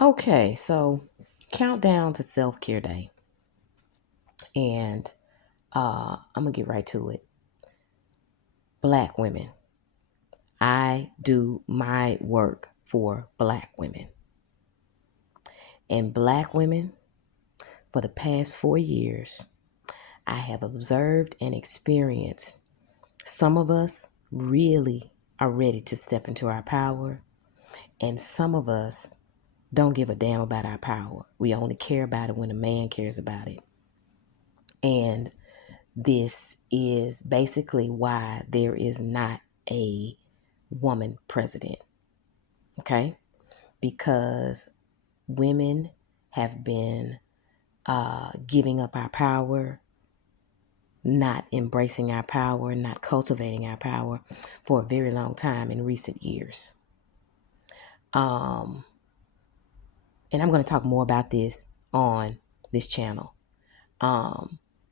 Okay, so countdown to self care day. And I'm going to get right to it. Black women. I do my work for black women. And black women, for the past 4 years, I have observed and experienced some of us really are ready to step into our power, and some of us don't give a damn about our power. We only care about it when a man cares about it. And this is basically why there is not a woman president, okay? Because women have been giving up our power, not embracing our power, not cultivating our power for a very long time in recent years. Um, and I'm going to talk more about this on this channel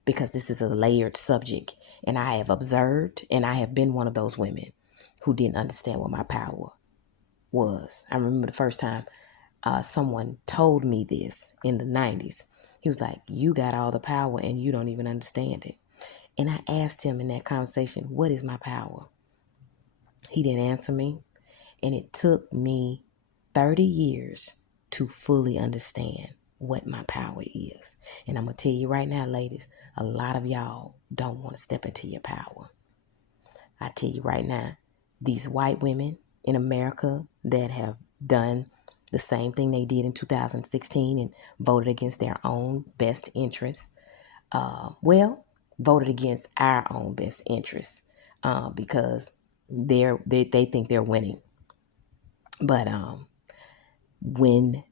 because this is a layered subject. And I have observed, and I have been one of those women who didn't understand what my power was. I remember the first time someone told me this in the 90s. He was like, "You got all the power and you don't even understand it." And I asked him in that conversation, "What is my power?" He didn't answer me. And it took me 30 years to fully understand what my power is. And I'm going to tell you right now, ladies, a lot of y'all don't want to step into your power. I tell you right now, these white women in America that have done the same thing they did in 2016 and voted against their own best interests, voted against our own best interests because they think they're winning. But when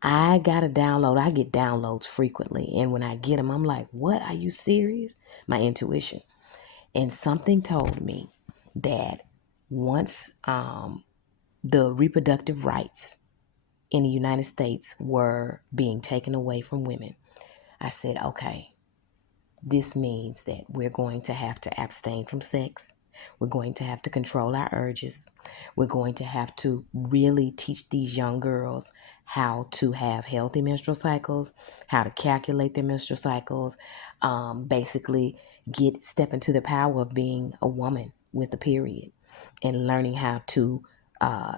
I got a download, I get downloads frequently. And when I get them, I'm like, what? Are you serious? My intuition. And something told me that once the reproductive rights in the United States were being taken away from women, I said, okay, this means that we're going to have to abstain from sex. We're going to have to control our urges. We're going to have to really teach these young girls how to have healthy menstrual cycles, how to calculate their menstrual cycles, basically step into the power of being a woman with a period, and learning how to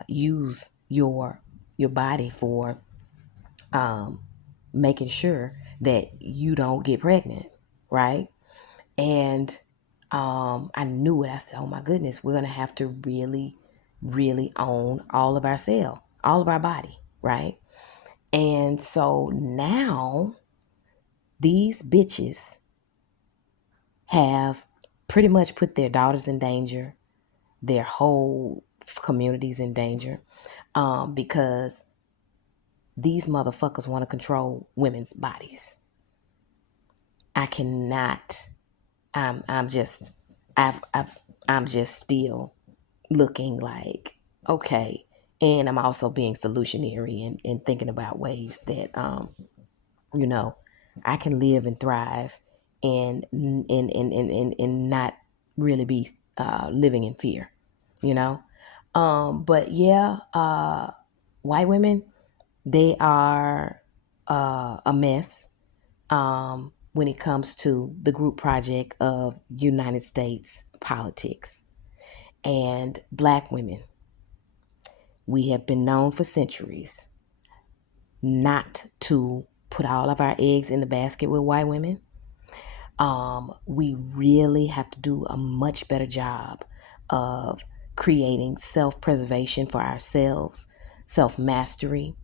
use your body for making sure that you don't get pregnant, right? And I knew it. I said, oh my goodness, we're going to have to really, really own all of ourselves, all of our body, right? And so now these bitches have pretty much put their daughters in danger, their whole communities in danger, because these motherfuckers want to control women's bodies. I cannot. I'm just. I'm just still looking like, okay. And I'm also being solutionary and thinking about ways that you know I can live and thrive and not really be living in fear, you know. But yeah, white women, they are a mess when it comes to the group project of United States politics. And black women, we have been known for centuries not to put all of our eggs in the basket with white women. We really have to do a much better job of creating self-preservation for ourselves, self-mastery,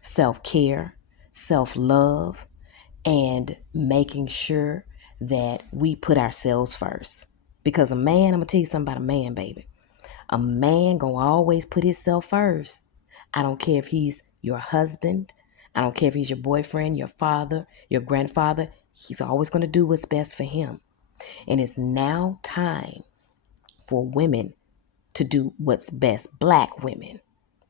self-care, self-love, and making sure that we put ourselves first. Because a man, I'm gonna tell you something about a man, baby. A man gonna always put himself first. I don't care if he's your husband. I don't care if he's your boyfriend, your father, your grandfather. He's always gonna do what's best for him. And it's now time for women to do what's best, black women,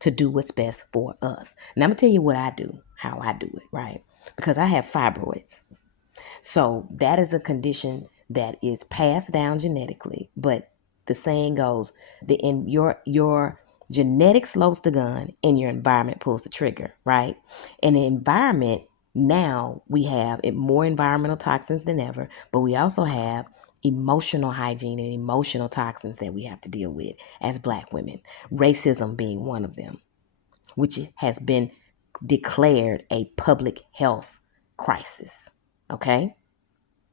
to do what's best for us. And I'm gonna tell you what I do, how I do it, right? Because I have fibroids. So that is a condition that is passed down genetically, but the saying goes, the in Genetics loads the gun and your environment pulls the trigger, right? And the environment, now we have more environmental toxins than ever, but we also have emotional hygiene and emotional toxins that we have to deal with as Black women. Racism being one of them, which has been declared a public health crisis. Okay?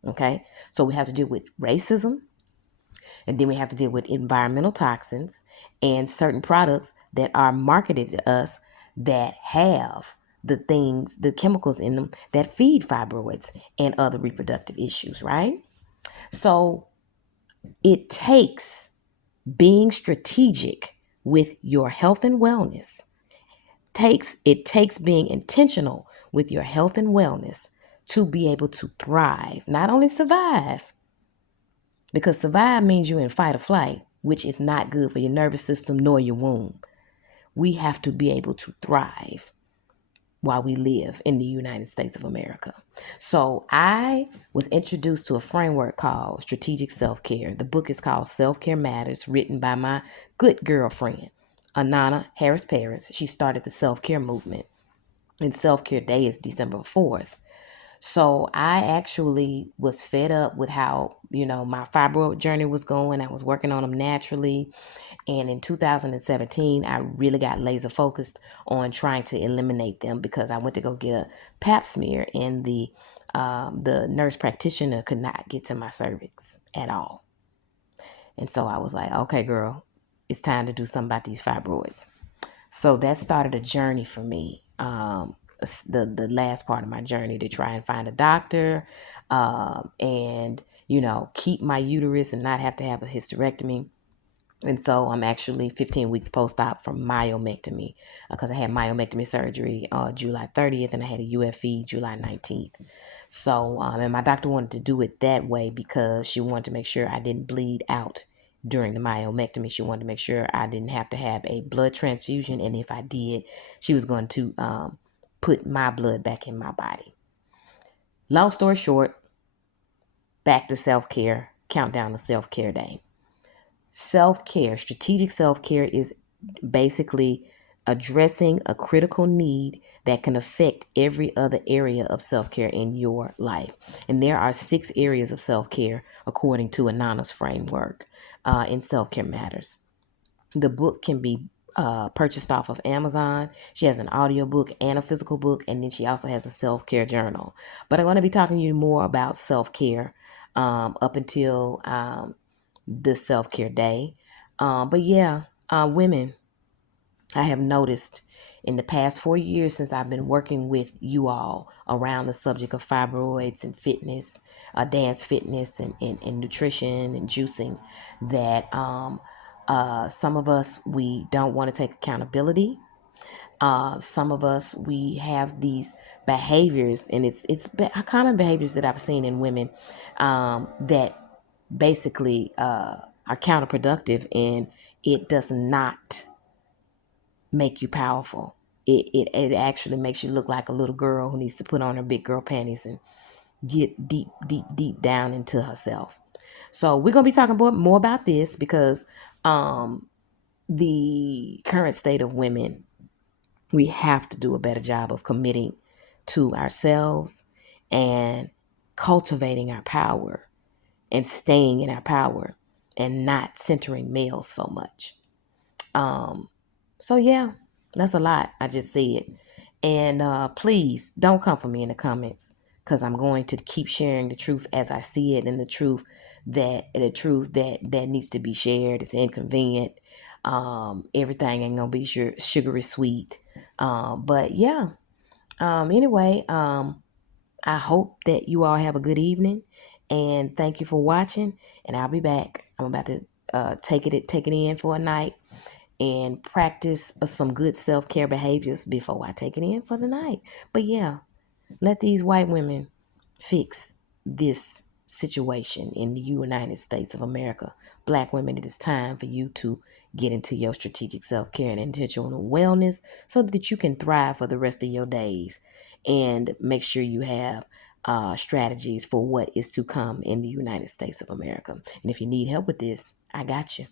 Okay? So we have to deal with racism, and then we have to deal with environmental toxins and certain products that are marketed to us that have the chemicals in them that feed fibroids and other reproductive issues, right? So it takes being strategic with your health and wellness. It takes being intentional with your health and wellness to be able to thrive, not only survive, because survive means you're in fight or flight, which is not good for your nervous system nor your womb. We have to be able to thrive while we live in the United States of America. So I was introduced to a framework called Strategic Self-Care. The book is called Self-Care Matters, written by my good girlfriend, Anana Harris Paris. She started the self-care movement, and Self-Care Day is December 4th. So I actually was fed up with how, my fibroid journey was going. I was working on them naturally. And in 2017, I really got laser focused on trying to eliminate them because I went to go get a pap smear, and the nurse practitioner could not get to my cervix at all. And so I was like, okay, girl, it's time to do something about these fibroids. So that started a journey for me. The last part of my journey to try and find a doctor, and keep my uterus and not have to have a hysterectomy. And so I'm actually 15 weeks post-op from myomectomy, because I had myomectomy surgery July 30th, and I had a UFE July 19th. So, and my doctor wanted to do it that way because she wanted to make sure I didn't bleed out during the myomectomy. She wanted to make sure I didn't have to have a blood transfusion. And if I did, she was going to put my blood back in my body. Long story short, back to self-care, countdown to self-care day. Self-care, strategic self-care, is basically addressing a critical need that can affect every other area of self-care in your life. And there are 6 areas of self-care according to Anana's framework in Self-Care Matters. The book can be purchased off of Amazon. She has an audio book and a physical book, and then she also has a self-care journal. But I'm going to be talking to you more about self-care up until the self-care day. But yeah, women, I have noticed in the past 4 years since I've been working with you all around the subject of fibroids and fitness, dance fitness and nutrition and juicing, that some of us, we don't want to take accountability. Some of us, we have these behaviors, and it's common behaviors that I've seen in women that basically are counterproductive, and it does not make you powerful. It actually makes you look like a little girl who needs to put on her big girl panties and get deep, deep, deep down into herself. So we're going to be talking more about this because the current state of women, we have to do a better job of committing to ourselves and cultivating our power and staying in our power and not centering males so much. So yeah, that's a lot. I just said. And please don't come for me in the comments, because I'm going to keep sharing the truth as I see it, and the truth that needs to be shared. It's inconvenient. Everything ain't gonna be sugary sweet. But yeah. Anyway, I hope that you all have a good evening, and thank you for watching. And I'll be back. I'm about to take it in for a night and practice some good self-care behaviors before I take it in for the night. But yeah, let these white women fix this situation in the United States of America. Black women, it is time for you to get into your strategic self-care and intentional wellness so that you can thrive for the rest of your days, and make sure you have strategies for what is to come in the United States of America. And if you need help with this, I got you.